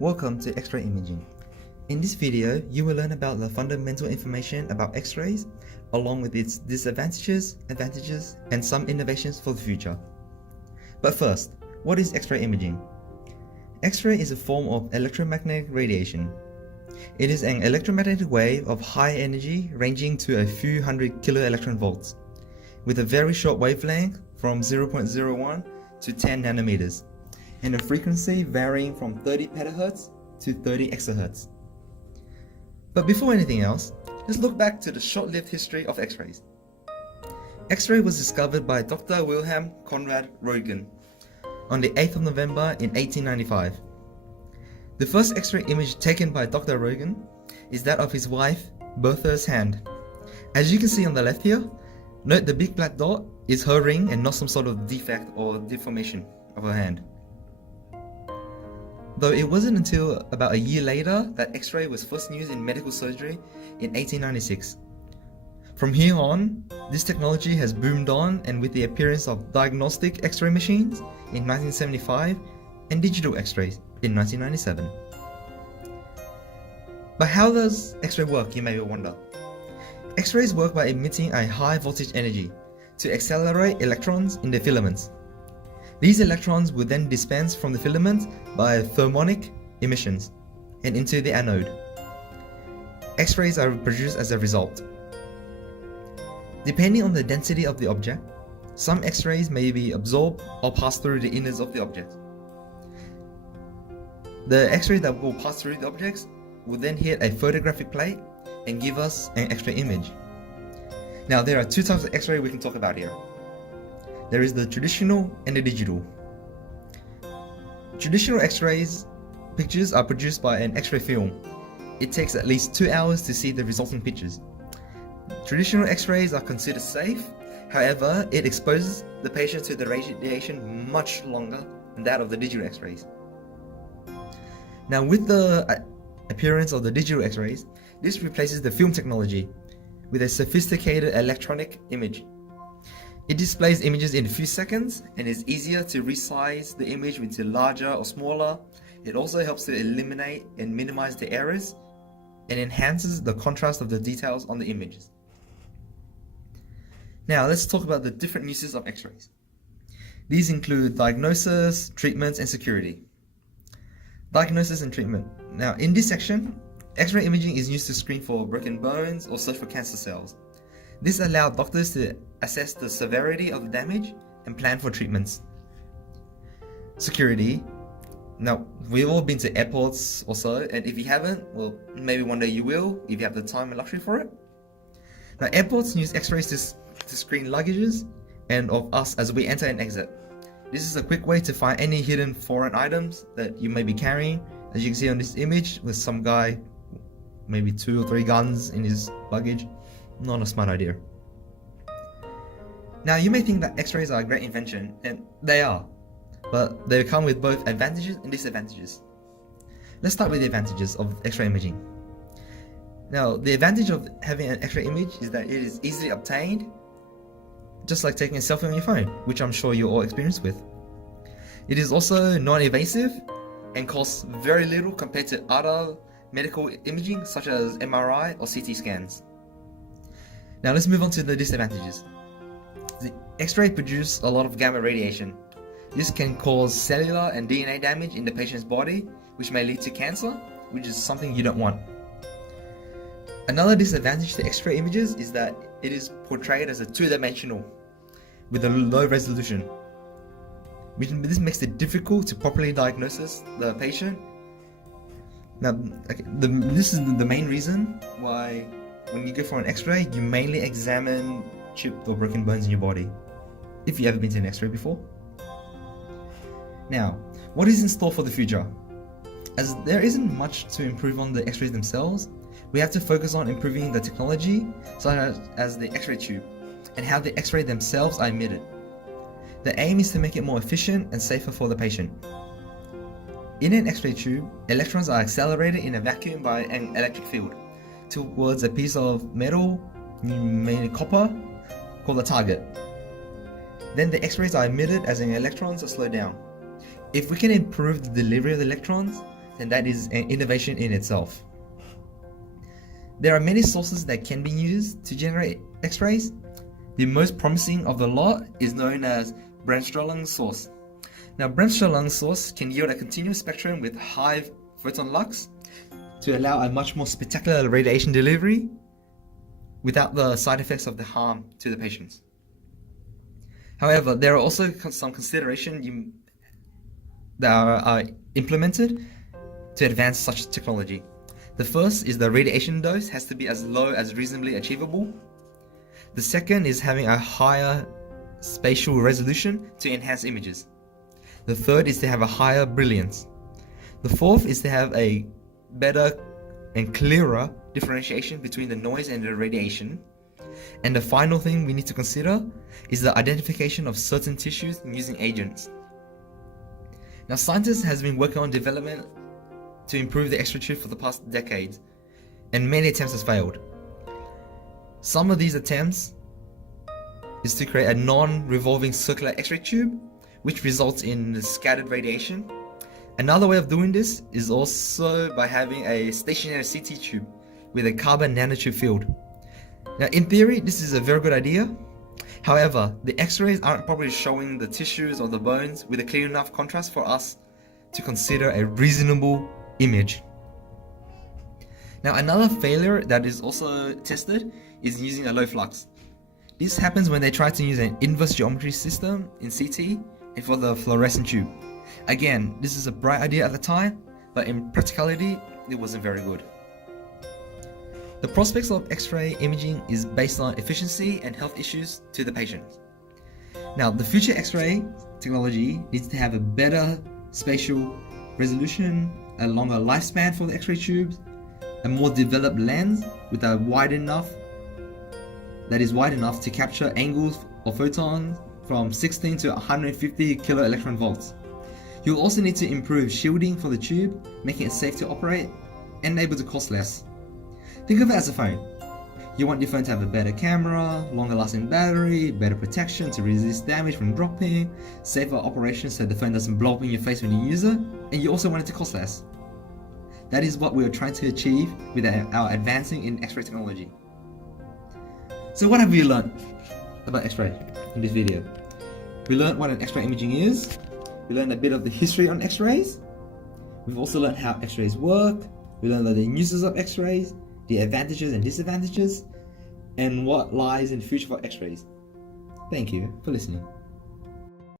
Welcome to X-ray imaging. In this video, you will learn about the fundamental information about X-rays, along with its disadvantages, advantages, and some innovations for the future. But first, what is X-ray imaging? X-ray is a form of electromagnetic radiation. It is an electromagnetic wave of high energy ranging to a few hundred kiloelectron volts, with a very short wavelength from 0.01 to 10 nanometers, and a frequency varying from 30 petahertz to 30 exahertz. But before anything else, let's look back to the short-lived history of X-rays. X-ray was discovered by Dr. Wilhelm Conrad Röntgen on the 8th of November in 1895. The first X-ray image taken by Dr. Röntgen is that of his wife, Bertha's hand. As you can see on the left here, note the big black dot is her ring and not some sort of defect or deformation of her hand. Though it wasn't until about a year later that X-ray was first used in medical surgery in 1896. From here on, this technology has boomed on, and with the appearance of diagnostic X-ray machines in 1975 and digital X-rays in 1997. But how does X-ray work, you may wonder? X-rays work by emitting a high voltage energy to accelerate electrons in the filaments. These electrons will then dispense from the filament by thermonic emissions and into the anode. X-rays are produced as a result. Depending on the density of the object, some X-rays may be absorbed or pass through the innards of the object. The X-ray that will pass through the objects will then hit a photographic plate and give us an X-ray image. Now, there are two types of X-ray we can talk about here. There is the traditional and the digital. Traditional X-rays pictures are produced by an X-ray film. It takes at least 2 hours to see the resulting pictures. Traditional X-rays are considered safe, however, it exposes the patient to the radiation much longer than that of the digital X-rays. Now, with the appearance of the digital X-rays, this replaces the film technology with a sophisticated electronic image. It displays images in a few seconds and is easier to resize the image into larger or smaller. It also helps to eliminate and minimize the errors and enhances the contrast of the details on the images. Now let's talk about the different uses of X-rays. These include diagnosis, treatments, and security. Diagnosis and treatment. Now in this section, X-ray imaging is used to screen for broken bones or search for cancer cells. This allowed doctors to assess the severity of the damage and plan for treatments. Security. Now, we've all been to airports or so, and if you haven't, well, maybe one day you will, if you have the time and luxury for it. Now, airports use X-rays to screen luggages and of us as we enter and exit. This is a quick way to find any hidden foreign items that you may be carrying. As you can see on this image, with some guy, maybe 2 or 3 guns in his luggage. Not a smart idea. Now, you may think that X-rays are a great invention, and they are, but they come with both advantages and disadvantages. Let's start with the advantages of X-ray imaging. Now, the advantage of having an X-ray image is that it is easily obtained, just like taking a selfie on your phone, which I'm sure you're all experienced with. It is also non-invasive and costs very little compared to other medical imaging such as MRI or CT scans. Now let's move on to the disadvantages. The X-ray produces a lot of gamma radiation. This can cause cellular and DNA damage in the patient's body, which may lead to cancer, which is something you don't want. Another disadvantage to X-ray images is that it is portrayed as a two-dimensional with a low resolution. This makes it difficult to properly diagnose the patient. Now, this is the main reason why when you go for an X-ray, you mainly examine chipped or broken bones in your body, if you've ever been to an X-ray before. Now, what is in store for the future? As there isn't much to improve on the X-rays themselves, we have to focus on improving the technology, such as the X-ray tube, and how the X-ray themselves are emitted. The aim is to make it more efficient and safer for the patient. In an X-ray tube, electrons are accelerated in a vacuum by an electric field towards a piece of metal, mainly copper, called a target. Then the X-rays are emitted as the electrons are slowed down. If we can improve the delivery of the electrons, then that is an innovation in itself. There are many sources that can be used to generate X-rays. The most promising of the lot is known as Bremsstrahlung source. Now, Bremsstrahlung source can yield a continuous spectrum with high photon lux to allow a much more spectacular radiation delivery without the side effects of the harm to the patients. However, there are also some considerations that are implemented to advance such technology. The first is the radiation dose has to be as low as reasonably achievable. The second is having a higher spatial resolution to enhance images. The third is to have a higher brilliance. The fourth is to have a better and clearer differentiation between the noise and the radiation. And the final thing we need to consider is the identification of certain tissues using agents. Now, scientists have been working on development to improve the X-ray tube for the past decades, and many attempts have failed. Some of these attempts is to create a non-revolving circular X-ray tube, which results in scattered radiation. Another way of doing this is also by having a stationary CT tube with a carbon nanotube field. Now, in theory, this is a very good idea. However, the X-rays aren't probably showing the tissues or the bones with a clear enough contrast for us to consider a reasonable image. Now, another failure that is also tested is using a low flux. This happens when they try to use an inverse geometry system in CT and for the fluorescent tube. Again, this is a bright idea at the time, but in practicality, it wasn't very good. The prospects of X-ray imaging is based on efficiency and health issues to the patient. Now, the future X-ray technology needs to have a better spatial resolution, a longer lifespan for the X-ray tubes, a more developed lens with a wide enough to capture angles of photons from 16 to 150 kilo electron volts. You'll also need to improve shielding for the tube, making it safe to operate and able to cost less. Think of it as a phone. You want your phone to have a better camera, longer lasting battery, better protection to resist damage from dropping, safer operation so the phone doesn't blow up in your face when you use it, and you also want it to cost less. That is what we are trying to achieve with our advancing in X-ray technology. So what have we learned about X-ray in this video? We learned what an X-ray imaging is. We learned a bit of the history on X-rays. We've also learned how X-rays work. We learned the uses of X-rays, the advantages and disadvantages, and what lies in the future for X-rays. Thank you for listening.